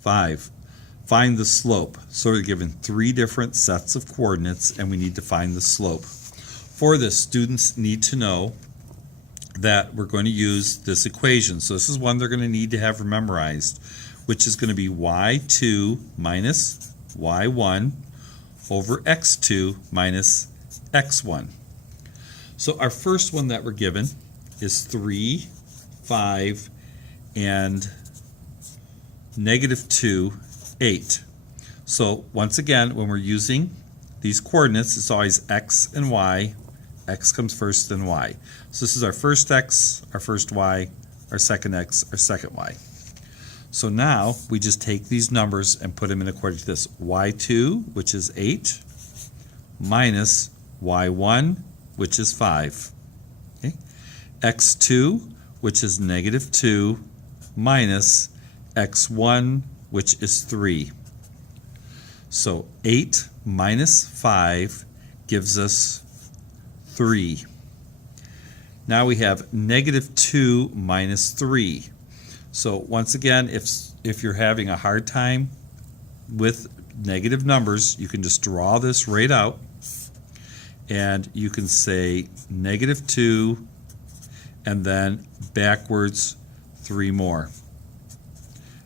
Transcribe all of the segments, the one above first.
5. Find the slope. So we're given 3 different sets of coordinates and we need to find the slope. For this, students need to know that we're going to use this equation. So this is one they're going to need to have memorized, which is going to be y2 minus y1 over x2 minus x1. So our first one that we're given is 3, 5, and -2, 8. So once again, when we're using these coordinates, it's always x and y. X comes first, then y. So this is our first x, our first y, our second x, our second y. So now we just take these numbers and put them in according to this. y2, which is 8, minus y1, which is 5. Okay? x2, which is -2, minus x1, which is 3. So 8 minus 5 gives us 3. Now we have -2 minus 3. So once again, if you're having a hard time with negative numbers, you can just draw this right out and you can say -2 and then backwards 3 more.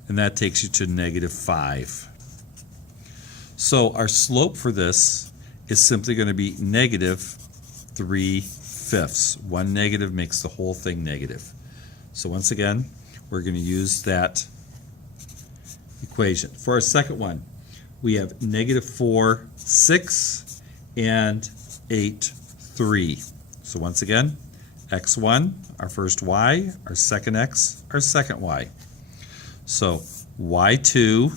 And that takes you to -5. So our slope for this is simply going to be -3/5. One negative makes the whole thing negative. So once again, we're going to use that equation. For our second one, we have -4, 6, and 8, 3. So once again, x1, our first y, our second x, our second y. So y2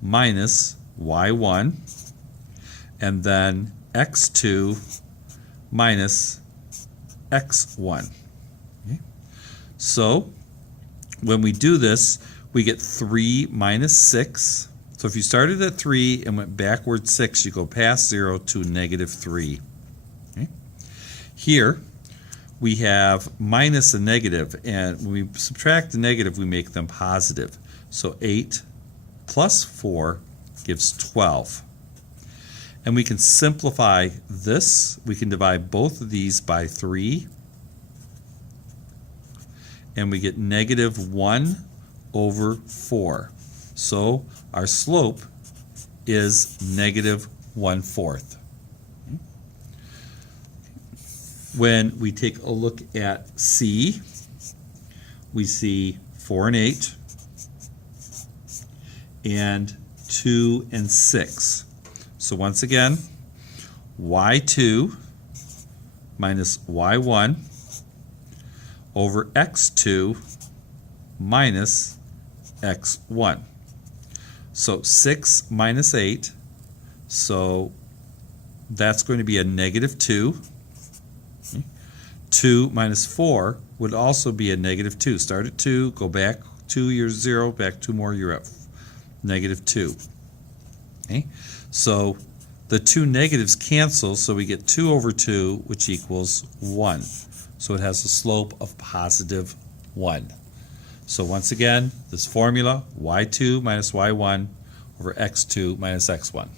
minus y1, and then x2 minus x1. Okay? So when we do this, we get 3 minus 6. So if you started at 3 and went backward 6, you go past 0 to -3. Okay? Here we have minus a negative, and when we subtract the negative, we make them positive. So 8 plus 4 gives 12. And we can simplify this. We can divide both of these by 3. And we get -1 over 4. So our slope is -1/4. When we take a look at C, we see 4 and 8, and 2 and 6. So once again, y2 minus y1 over x2 minus x1. So 6 minus 8, so that's going to be a -2. 2 minus 4 would also be a -2. Start at 2, go back 2, you're 0, back 2 more, you're at -2. Okay? So the two negatives cancel, so we get 2 over 2, which equals 1. So it has a slope of +1. So once again, this formula, y2 minus y1 over x2 minus x1.